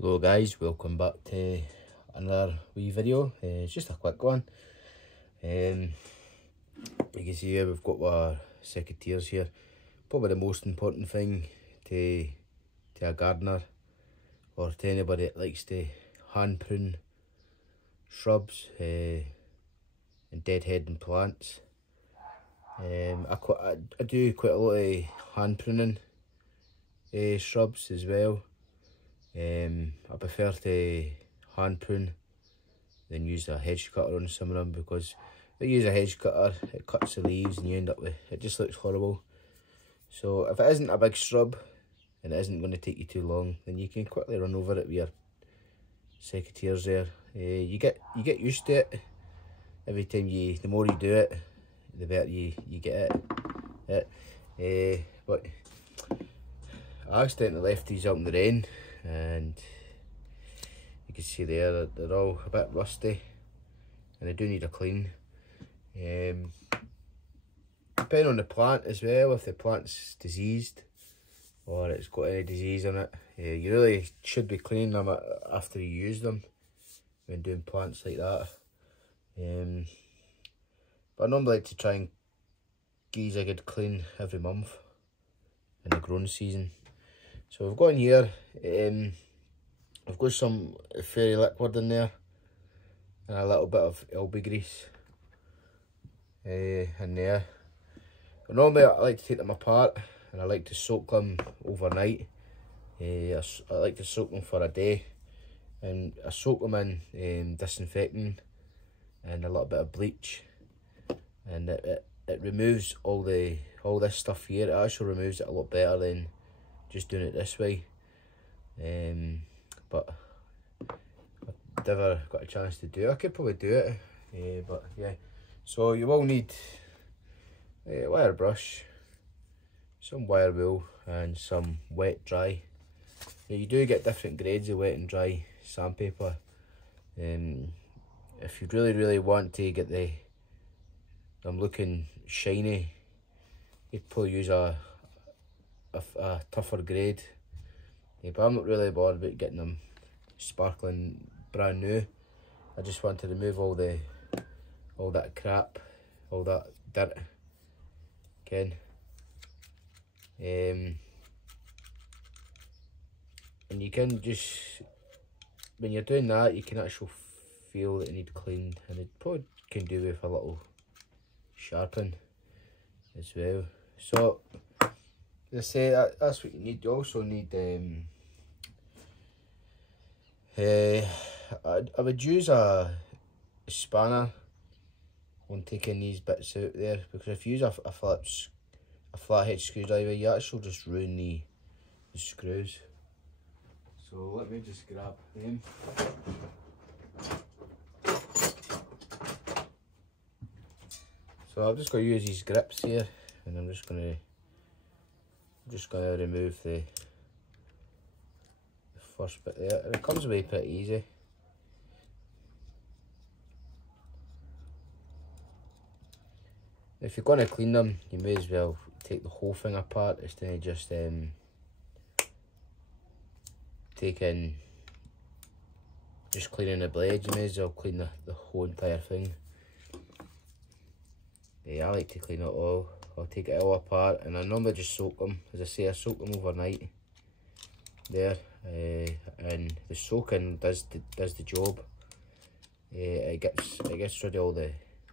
Hello guys, welcome back to another wee video. It's just a quick one. You can see here we've got our secateurs here. Probably the most important thing to a gardener or to anybody that likes to hand prune shrubs and deadheading plants. I do quite a lot of hand pruning shrubs as well. I prefer to hand prune than use a hedge cutter on some of them, because if you use a hedge cutter it cuts the leaves and you end up with, it just looks horrible. So if it isn't a big shrub and it isn't going to take you too long, then you can quickly run over it with your secateurs there. You get used to it. Every time the more you do it, the better you get it. But I accidentally left these out in the rain, and you can see there they're all a bit rusty and they do need a clean. Depending on the plant as well, if the plant's diseased or it's got any disease on it, you really should be cleaning them after you use them when doing plants like that. But I normally like to try and give these a good clean every month in the growing season. So we've got in here, I've got some fairy liquid in there and a little bit of elbow grease in there. But normally I like to take them apart and I like to soak them overnight. I like to soak them for a day, and I soak them in disinfectant and a little bit of bleach, and it removes all this stuff here. It actually removes it a lot better than just doing it this way. But I've never got a chance to do it. I could probably do it, but yeah. So you will need a wire brush, some wire wool and some wet dry. Now, you do get different grades of wet and dry sandpaper. If you really want to get them looking shiny, you'd probably use a tougher grade. But I'm not really bothered about getting them sparkling brand new. I just want to remove all that crap, all that dirt again. And you can just, when you're doing that, you can actually feel that you need cleaned, and it probably can do with a little sharpen as well. So as I say, that's what you need. You also need I would use a spanner when taking these bits out there, because if you use a flathead screwdriver, you actually just ruin the screws. So let me just grab them. So I'm just going to use these grips here, and I'm just going to remove the first bit there, and it comes away pretty easy. If you're going to clean them, you may as well take the whole thing apart instead of just cleaning the blade. You may as well clean the whole entire thing. Yeah, I like to clean it all. I'll take it all apart, and I normally just soak them. As I say, I soak them overnight there, and the soaking does the job. It gets rid of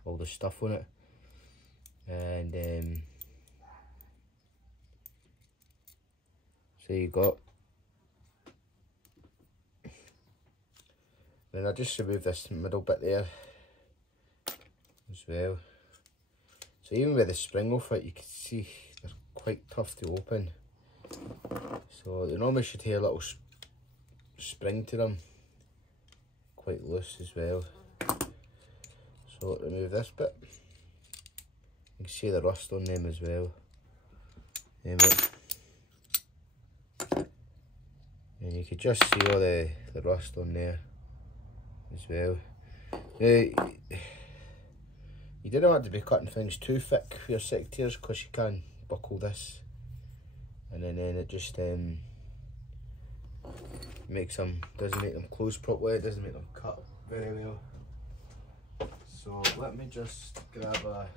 all the stuff on it, and so you got. Then I just remove this middle bit there as well. So even with the spring off it, you can see they're quite tough to open. So they normally should have a little spring to them, quite loose as well. So remove this bit. You can see the rust on them as well. And you can just see all the rust on there as well. Now, you don't want to be cutting things too thick for your secateurs, because you can buckle this, and then it just doesn't make them close properly, it doesn't make them cut very well. So let me just grab a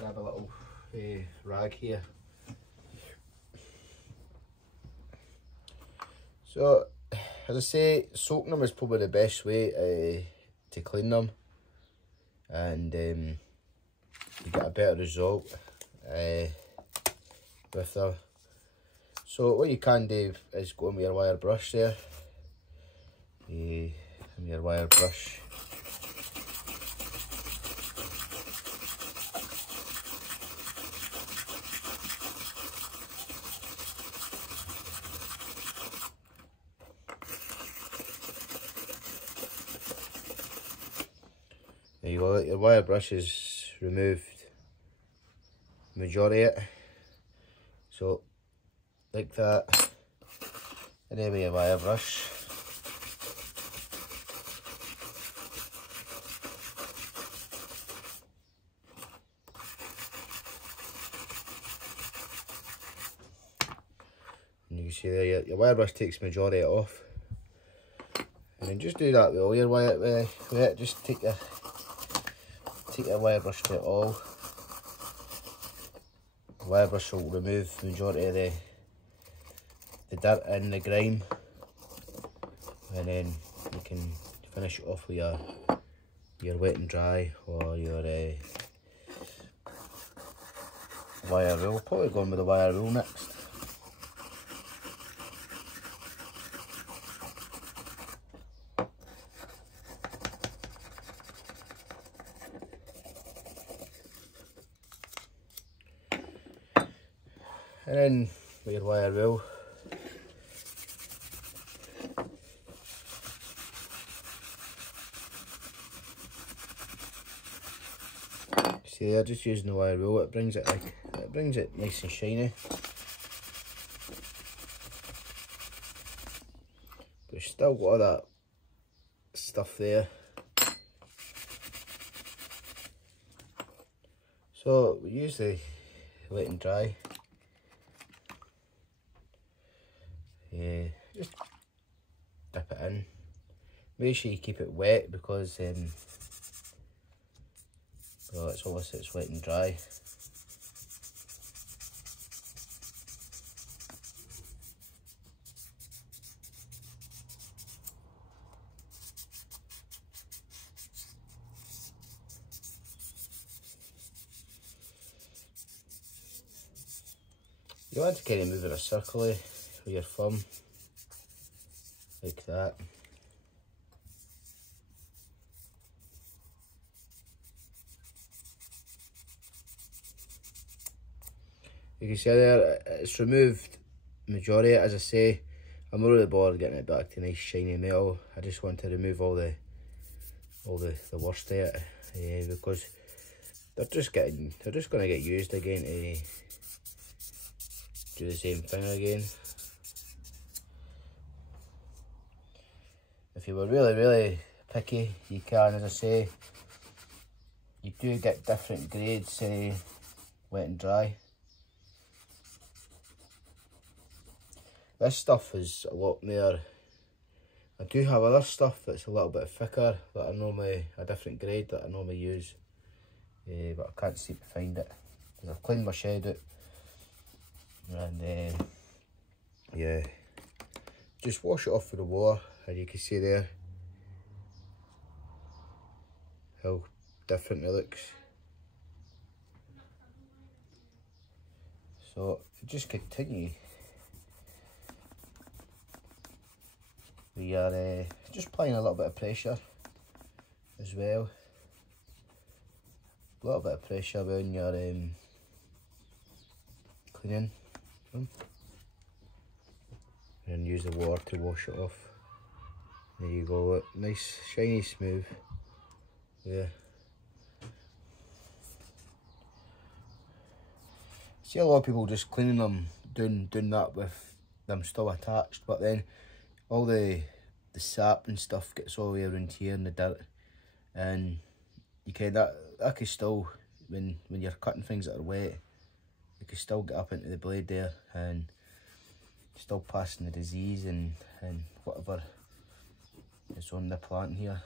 little rag here. So as I say, soaking them is probably the best way to clean them, and you get a better result with them. So what you can do is go in with your wire brush there, your wire brush. There you go, your wire brush has removed the majority of it. So, like that, and then with your wire brush. And you can see there, your wire brush takes the majority of it off. And then just do that with all your wire, with it, just take your wire brush to it all. The wire brush will remove the majority of the dirt and the grime, and then you can finish it off with your wet and dry, or your wire rule. Probably going with the wire rule next. And then with your wire reel, see there, just using the wire reel, it brings it nice and shiny. But it's still got all that stuff there. So we use the wet and dry. Just dip it in. Make sure you keep it wet, because well, it's obviously it's wet and dry. You want to kind of move it a circle with your thumb, like that. You can see there, it's removed the majority. As I say, I'm not really bothered getting it back to nice shiny metal. I just want to remove all the worst of it, because they're just going to get used again to do the same thing again. If you were really picky, you can, as I say, you do get different grades, wet and dry. This stuff is a lot more. I do have other stuff that's a little bit thicker, that I normally, a different grade that I normally use, but I can't seem to find it, because I've cleaned my shed out, and yeah, just wash it off with the water, and you can see there how different it looks. So just continue. We are just applying a little bit of pressure as well. A little bit of pressure when you're cleaning them. And use the water to wash it off. There you go, look, nice, shiny, smooth. Yeah. See a lot of people just cleaning them, doing that with them still attached, but then all the sap and stuff gets all the way around here in the dirt, and you can that can still, when you're cutting things that are wet, it can still get up into the blade there, and still passing the disease and whatever is on the plant here.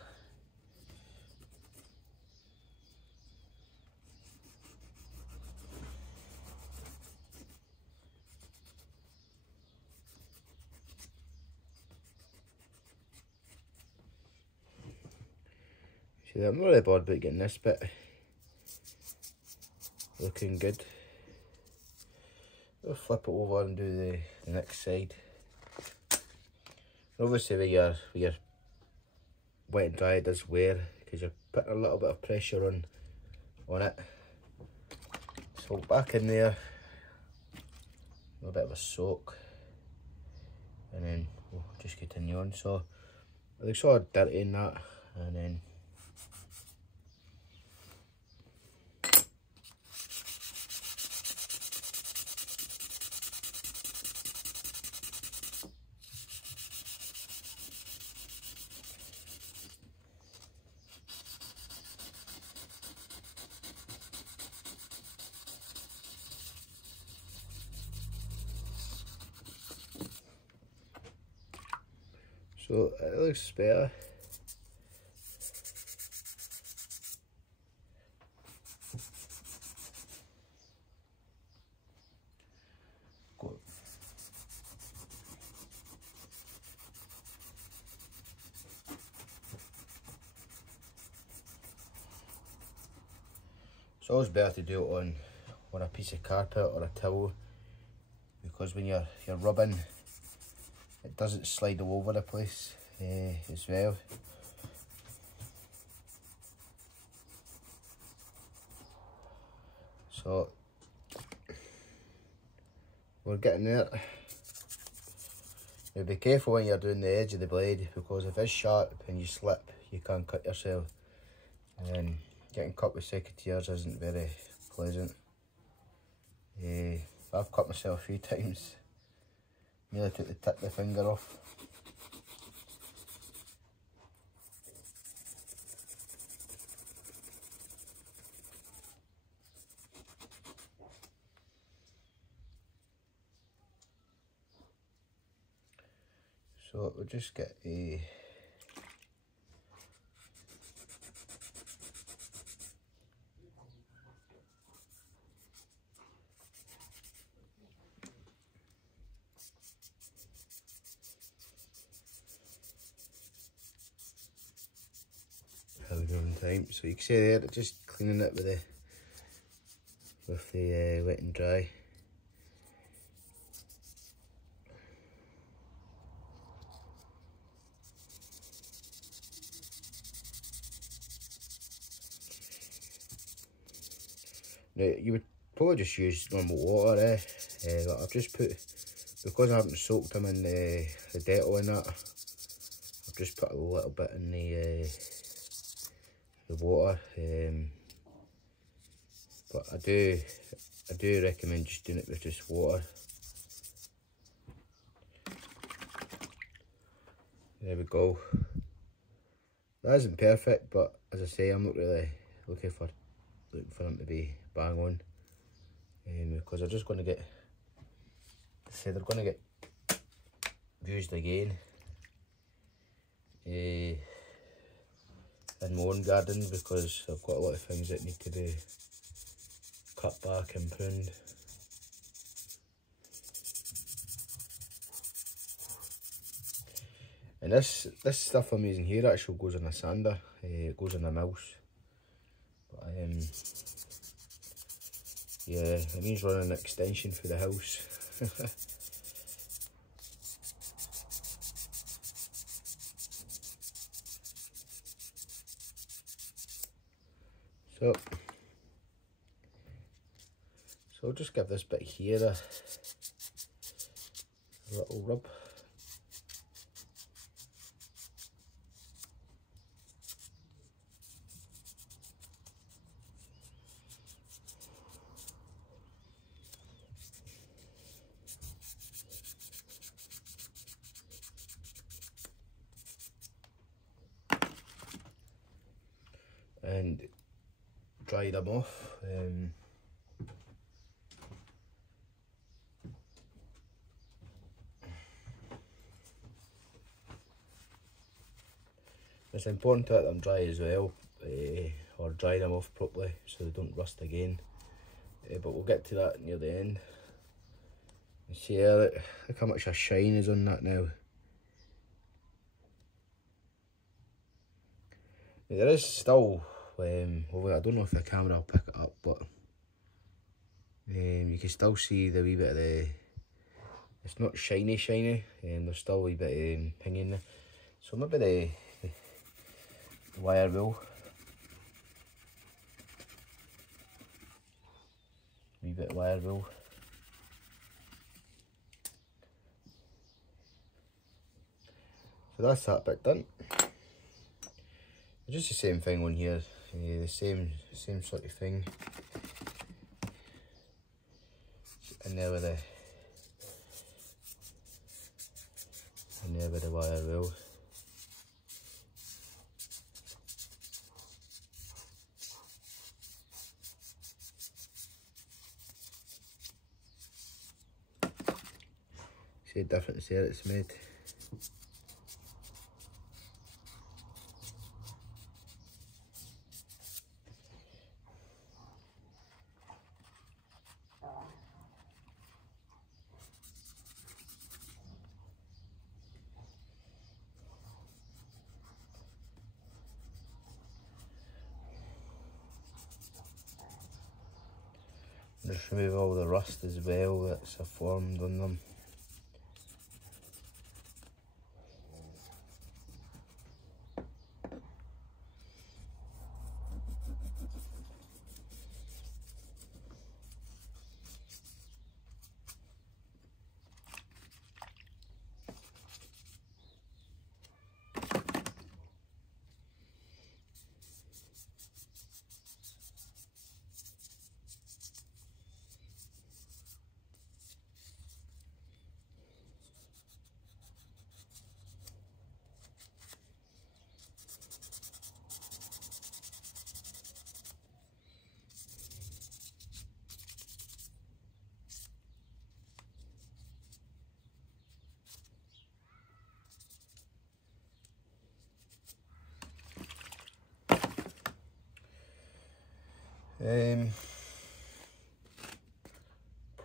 See, I'm not really bothered about getting this bit looking good. I'll flip it over and do the next side. Obviously when you're wet and dry it does wear because you're putting a little bit of pressure on it. So back in there, a bit of a soak, and then we'll just continue on. So it looks all dirty in that, and then so it looks better. Good. It's always better to do it on a piece of carpet or a towel, because when you're rubbing, it doesn't slide all over the place as well. So we're getting there. Now be careful when you're doing the edge of the blade, because if it's sharp and you slip, you can cut yourself. And then getting cut with secateurs isn't very pleasant. I've cut myself a few times. Nearly took the tip of the finger off. So we'll just get a powder on time. So you can see there, just cleaning it with the wet and dry. Now you would probably just use normal water, but I've just put, because I haven't soaked them in the Dettol and that, I've just put a little bit in the water. But I do recommend just doing it with just water. There we go. That isn't perfect, but as I say, I'm not really looking for them to be bang on, because they're just going to get, they're going to get used again in my own garden, because I've got a lot of things that need to be cut back and pruned. And this stuff I'm using here actually goes in a sander, it goes in a mouse. But yeah, it means running an extension for the house. So I'll just give this bit here a little rub. And dry them off. It's important to let them dry as well, or dry them off properly so they don't rust again. But we'll get to that near the end. You see there, look how much a shine is on that now. There is still, well, I don't know if the camera will pick it up, but you can still see the wee bit of the, it's not shiny, and there's still a wee bit of ping in there. So maybe the wire wheel, wee bit of wire wheel. So that's that bit done. Just the same thing on here, the same sort of thing. In there with the wire wheel. See the difference there it's made. Just remove all the rust as well that's formed on them.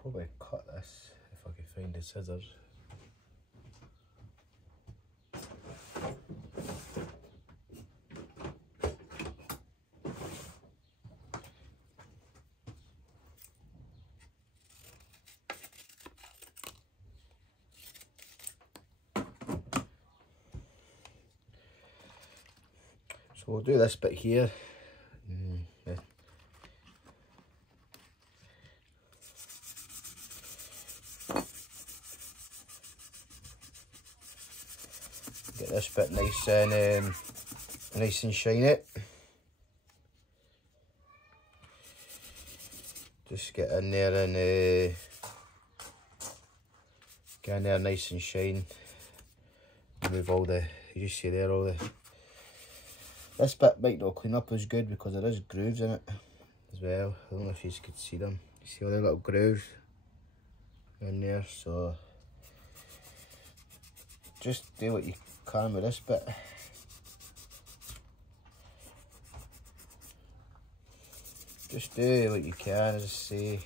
Probably cut this if I could find the scissors. So we'll do this bit here. Yeah. Get this bit nice and shiny. Just get in there and get in there nice and shine. Remove all the, you see there, all the. This bit might not clean up as good because there is grooves in it as well. I don't know if you could see them. You see all the little grooves in there, so just do what you can with this bit. Just do what you can, as I say.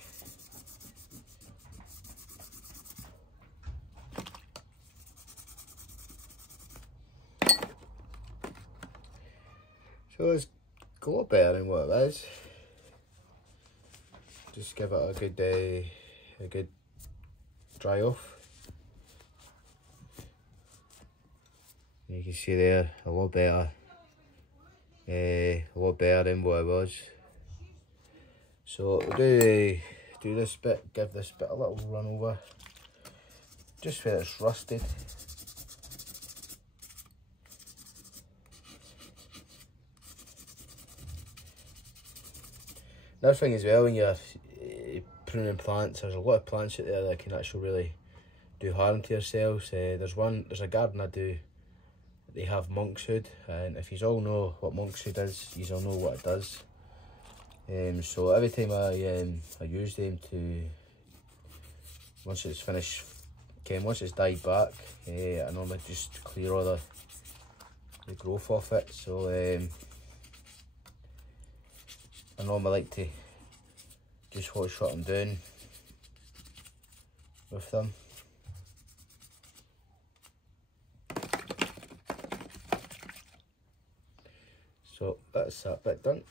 So it's a lot better than what it is. Just give it a good dry off. You can see there a lot better than what it was. So we'll do this bit, give this bit a little run over, just where it's rusted. Another thing as well, when you're pruning plants, there's a lot of plants out there that can actually really do harm to yourselves. There's a garden I do, they have monkshood, and if you all know what monkshood is, you all know what it does. So every time I use them to, once it's finished, once it's died back, I normally just clear all the growth off it. So I normally like to just hot shot them down with them. So that's that bit done.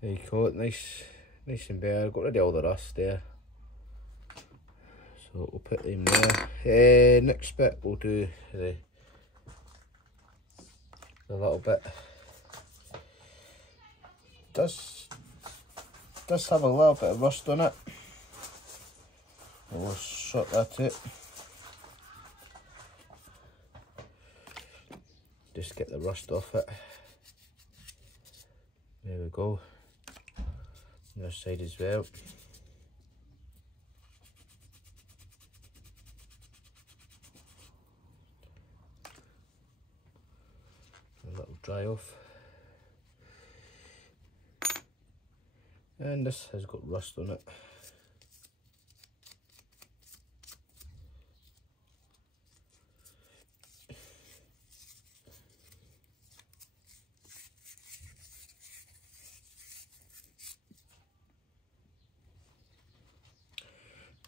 There you go, nice and bare. Got rid of all the rust there. So we'll put them there. Next bit we'll do the little bit. Does have a little bit of rust on it. We'll sort that out. Just get the rust off it. There we go. The other side as well. A little dry off. And this has got rust on it.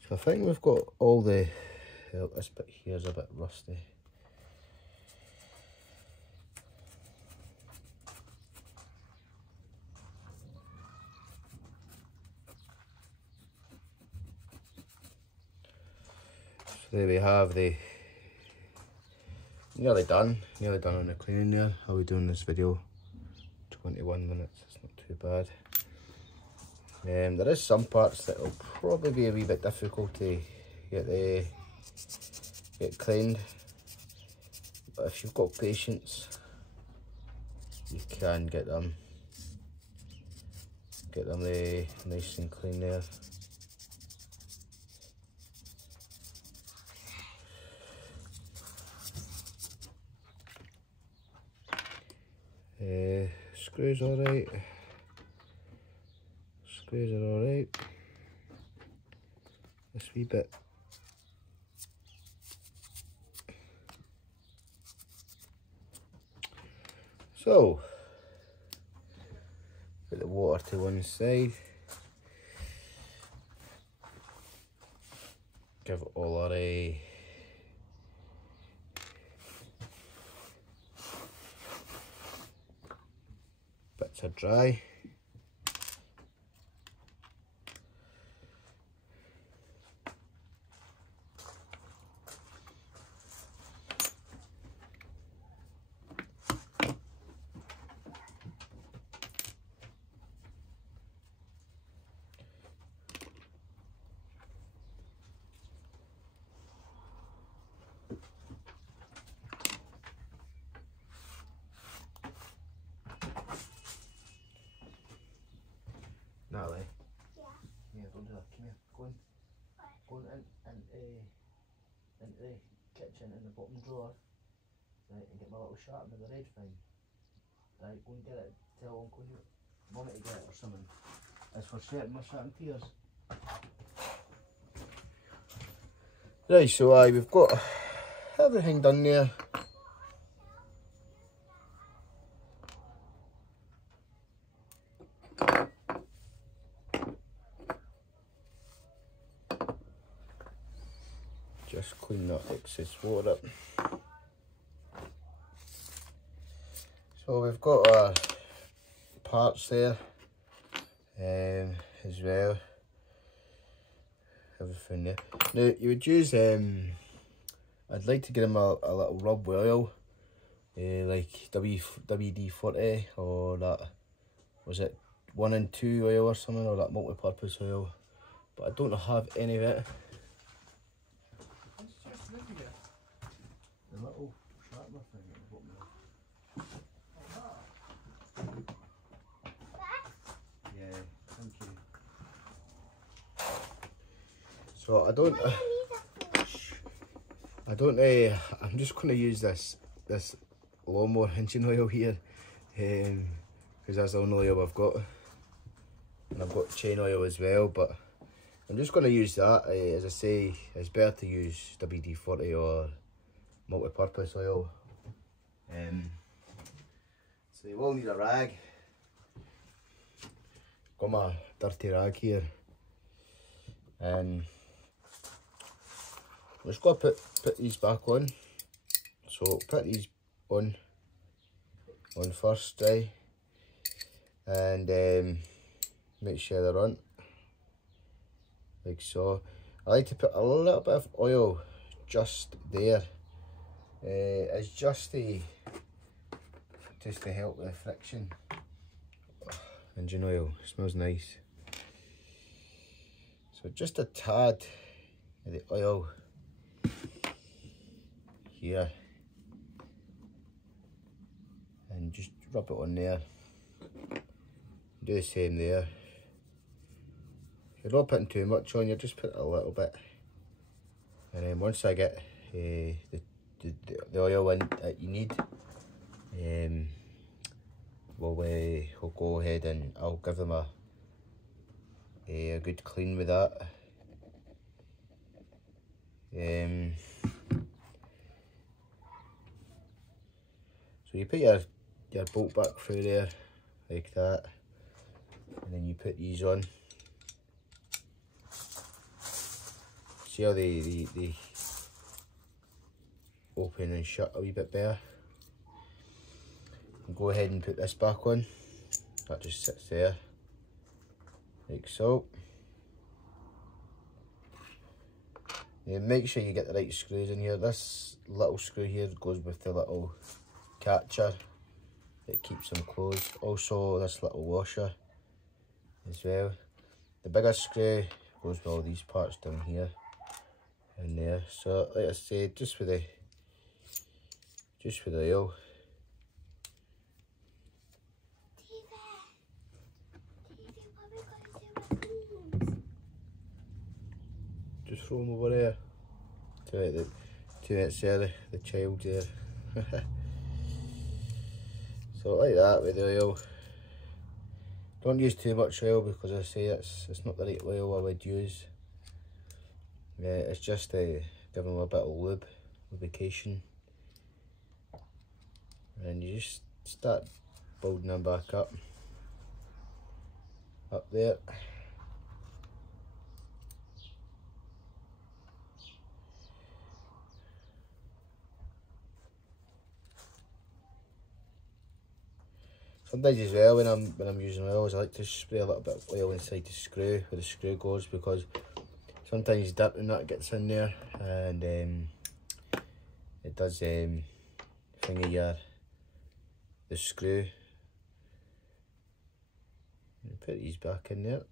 So I think we've got all the, this bit here is a bit rusty. So there we have the, nearly done on the cleaning there. How are we doing this video? 21 minutes, it's not too bad. There is some parts that will probably be a wee bit difficult to get cleaned, but if you've got patience, you can get them nice and clean there. Screws alright. Screws are alright. This wee bit. So, put the water to one side. Give it all our bits are dry. Natalie? Yeah. Yeah, don't do that. Come here. Go in. Go into the kitchen in the bottom drawer. Right, and get my little sharpener, the red thing. Right, go and get it. Tell Uncle Mummy to get it or something. It's for setting my sharpened tears. Right, so we've got everything done there. Just clean that excess water up. So we've got our parts there as well. Everything there. Now you would use I'd like to get them a little rub with oil, like WD-40 or that, was it 1 and 2 oil or something, or that multi-purpose oil, but I don't have any of it. The little sharpener thing at the bottom there. Yeah, thank you. So I'm just going to use this lawnmower hinging oil here, because that's the only oil I've got, and I've got chain oil as well, but I'm just going to use that. As I say, it's better to use WD-40 or multi-purpose oil. So you will need a rag. Got my dirty rag here, and I'm just going to put these back on. So put these on first, right, and make sure they're on, like so. I like to put a little bit of oil just there. It's just to help with the friction. Engine oil, smells nice. So just a tad of the oil here, and just rub it on there. Do the same there. If you're not putting too much on, you just put a little bit, and then once I get the oil in that you need, we'll go ahead and I'll give them a good clean with that. So you put your bolt back through there like that, and then you put these on. See how they open and shut a wee bit better. And go ahead and put this back on. That just sits there like so. And make sure you get the right screws in here. This little screw here goes with the little catcher that keeps them closed. Also this little washer as well. The bigger screw goes with all these parts down here and there. So like I said, just with the oil. Just throw them over there. To the child there. So like that with the oil. Don't use too much oil, because I say it's not the right oil I would use. Yeah, it's just to give them a bit of lubrication. And you just start building them back up there. Sometimes as well, when I'm using oils, I like to spray a little bit of oil inside the screw where the screw goes, because sometimes dirt and that gets in there, and it does thingy the screw. Put these back in there.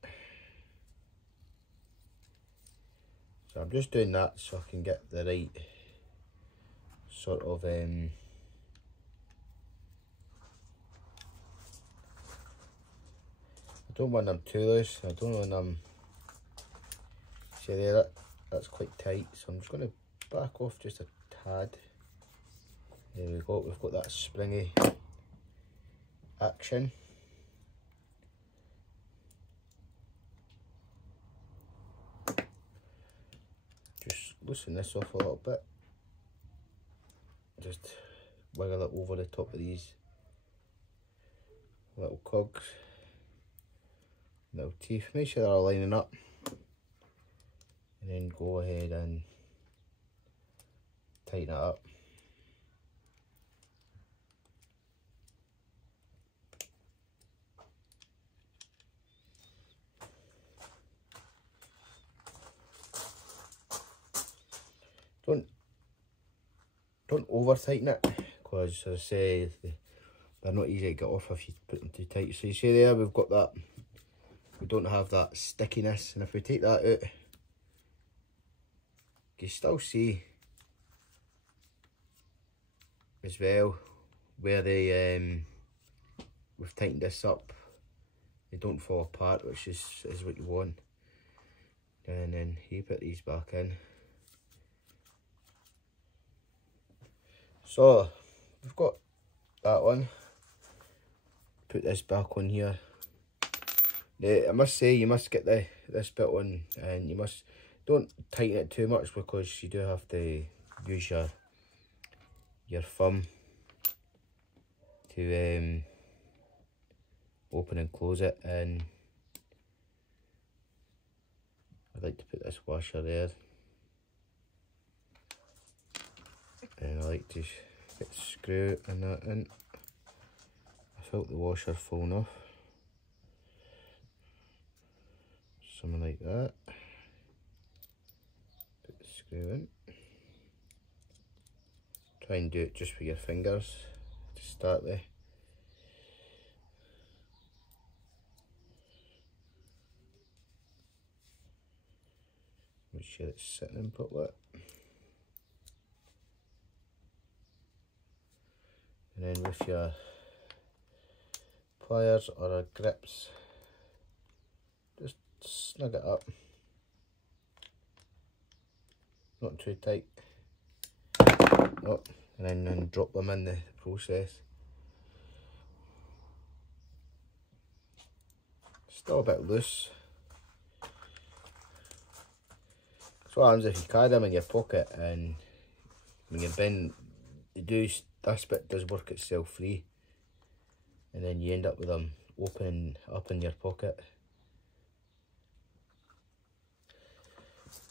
So I'm just doing that so I can get the right sort of I don't want them too loose. I don't want them. See there, that's quite tight. So I'm just going to back off just a tad. There we go. We've got that springy action. Just loosen this off a little bit. Just wiggle it over the top of these little cogs. Little teeth, make sure they're all lining up, and then go ahead and tighten it up. Don't over tighten it, because as I say, they're not easy to get off if you put them too tight. So you see there, we've got that. We don't have that stickiness, and if we take that out, you can still see as well where they we've tightened this up. They don't fall apart, which is what you want. And then you put these back in. So we've got that one. Put this back on here. I must say, you must get this bit on, and you don't tighten it too much, because you do have to use your thumb to open and close it. And I'd like to put this washer there, and I like to get the screw and that in. I felt the washer falling off, something like that. Put the screw in. Try and do it just with your fingers to start with. Make sure it's sitting in properly. And then with your pliers or grips, just snug it up. Not too tight. Oh, and then drop them in the process. Still a bit loose. So what happens if you carry them in your pocket, and when you're bending, this bit does work itself free, and then you end up with them opening up in your pocket.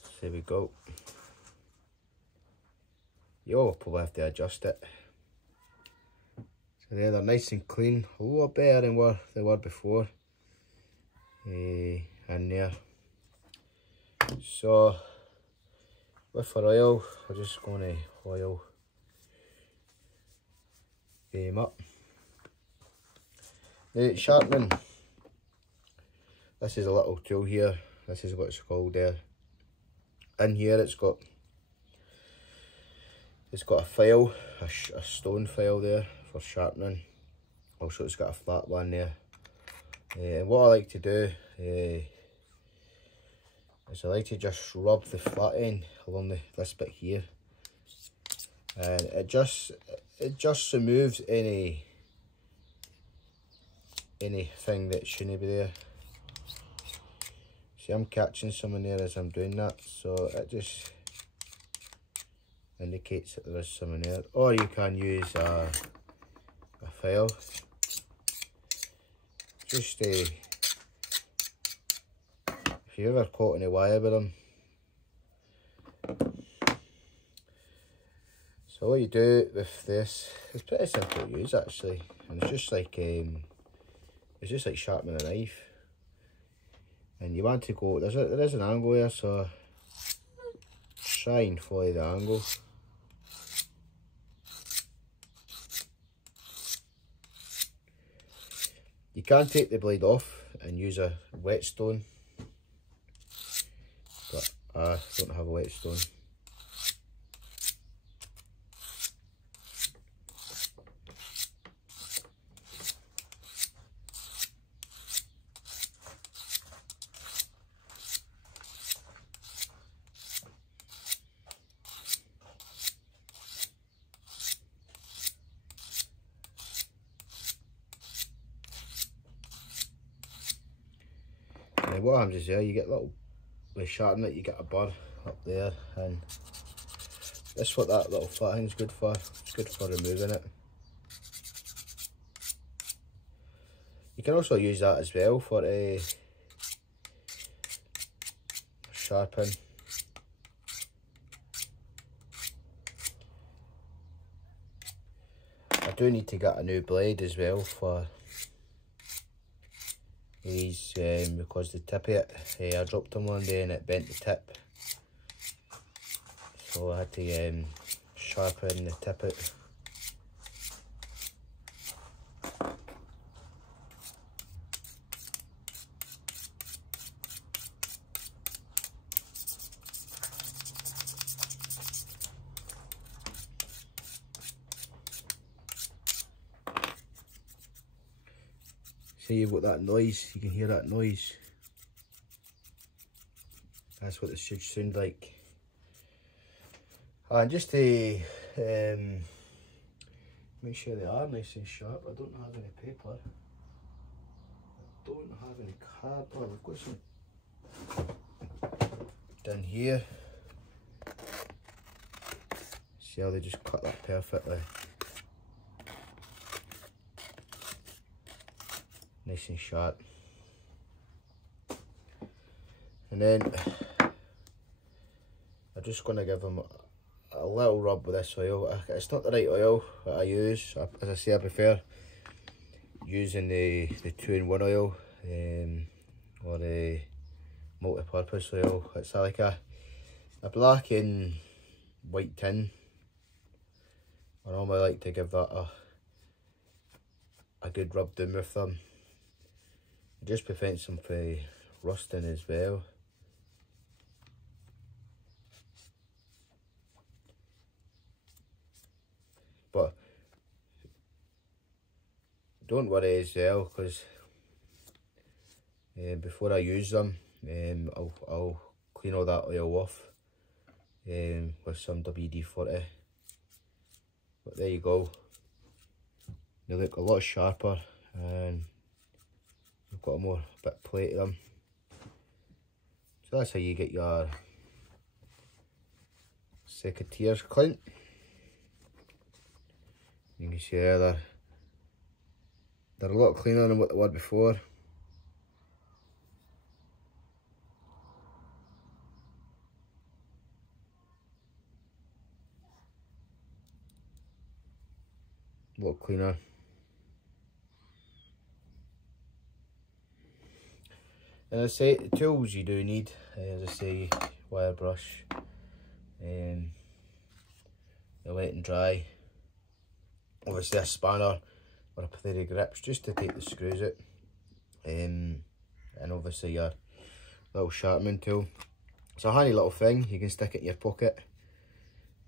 So there we go. You'll probably have to adjust it. So there, they're nice and clean, a lot better than what they were before. And there. So with our oil, we're just going to oil them up. Now, sharpening. This is a little tool here. This is what it's called there. In here, it's got a file, a stone file there for sharpening. Also, it's got a flat one there. And what I like to do is I like to just rub the flat end along this bit here, and it just removes anything that shouldn't be there. See, I'm catching some in there as I'm doing that, so it just indicates that there is some in there. Or you can use a file. Just if you ever caught any wire with them. So what you do with this, it's pretty simple to use actually, and it's just like sharpening a knife. And you want to go, there is an angle here, so try and follow the angle. You can take the blade off and use a whetstone, but I don't have a whetstone. And what happens is there, you get little, by sharpening it, you get a burr up there, and that's what that little flat thing's good for. It's good for removing it. You can also use that as well for sharpening. I do need to get a new blade as well for these, because the tip of it, I dropped them one day and it bent the tip, so I had to sharpen the tip out. See, you've got that noise, you can hear that noise. That's what it should sound like. And just to make sure they are nice and sharp, I don't have any paper. don't have any cardboard. We've got some down here. See how they just cut that perfectly. Nice and sharp. And then I'm just going to give them a little rub with this oil. It's not the right oil that I use. As I say, I prefer using the 2-in-1 oil or the multi-purpose oil. It's like a black and white tin. I normally like to give that a good rub down with them. It just prevents them from rusting as well. But don't worry as well, because before I use them, I'll clean all that oil off with some WD-40. But there you go. They look a lot sharper, and I've got a more bit plate of them. So that's how you get your secateurs clean. You can see there, they're a lot cleaner than what they were before. A lot cleaner. And as I say, the tools you do need, as I say, wire brush, the wet and dry, obviously a spanner or a pair of grips just to take the screws out, and obviously your little sharpening tool. It's a handy little thing, you can stick it in your pocket,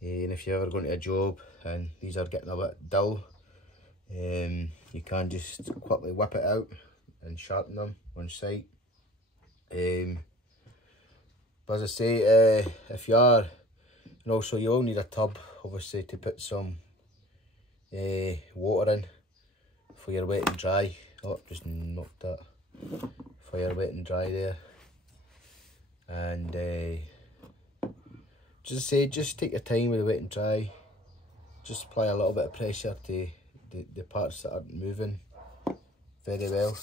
and if you're ever going to a job and these are getting a bit dull, you can just quickly whip it out and sharpen them on site. But as I say, if you are, and also you will need a tub obviously to put some water in for your wet and dry. Oh, just knocked that. For your wet and dry there. And just say, just take your time with the wet and dry. Just apply a little bit of pressure to the parts that aren't moving very well.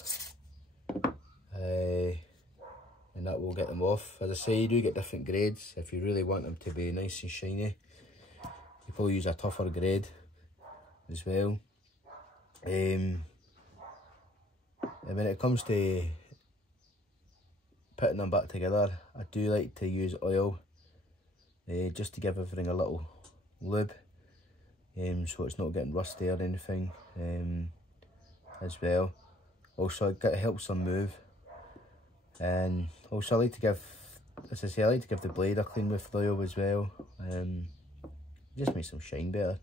And that will get them off. As I say, you do get different grades. If you really want them to be nice and shiny, you probably use a tougher grade as well. And when it comes to putting them back together, I do like to use oil just to give everything a little lube, so it's not getting rusty or anything as well. Also it helps them move. And also I like to give, as I say, I like to give the blade a clean with the oil as well. Just makes them shine better.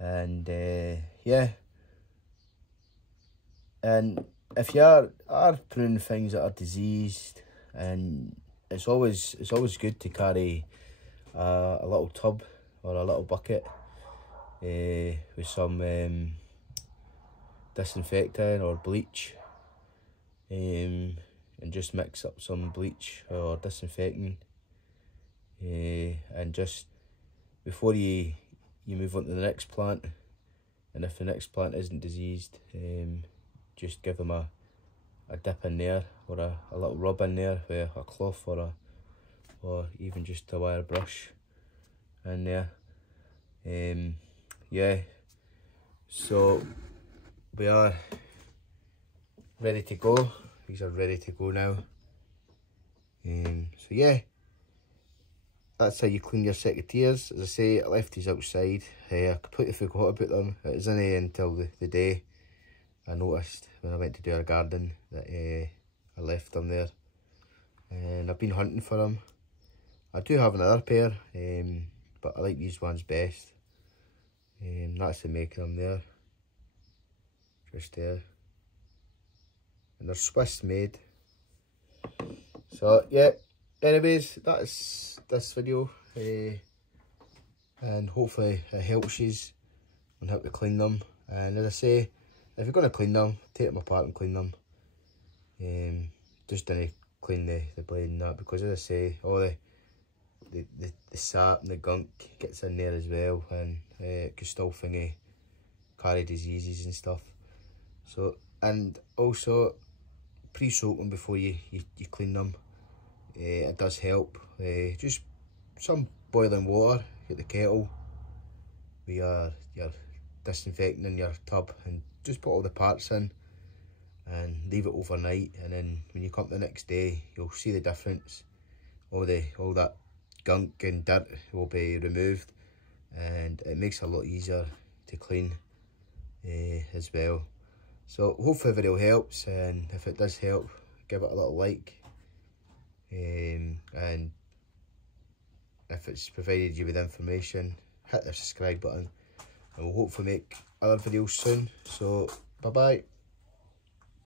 And yeah. And if you are pruning things that are diseased, and it's always good to carry a little tub or a little bucket with some disinfectant or bleach. And just mix up some bleach or disinfectant, and just before you move on to the next plant, and if the next plant isn't diseased, just give them a dip in there, or a little rub in there with a cloth or even just a wire brush in there. Yeah, so we are ready to go. These are ready to go now. So yeah, that's how you clean your secateurs. As I say, I left these outside. I completely forgot about them. It was in there until the day I noticed when I went to do our garden that I left them there. And I've been hunting for them. I do have another pair, but I like these ones best. That's the making them there. Just there. And they're Swiss made. So yeah, anyways, that's this video, and hopefully it helps you on how to clean them. And as I say, if you're going to clean them, take them apart and clean them. Just don't clean the blade and that, because as I say, all the sap and the gunk gets in there as well, and it can still carry diseases and stuff. So, and also pre-soak them before you clean them. It does help. Just some boiling water, get the kettle with your disinfectant in your tub, and just put all the parts in and leave it overnight, and then when you come the next day, you'll see the difference. All that gunk and dirt will be removed, and it makes it a lot easier to clean as well. So hopefully the video helps, and if it does help, give it a little like, and if it's provided you with information, hit the subscribe button, and we'll hopefully make other videos soon. So bye bye.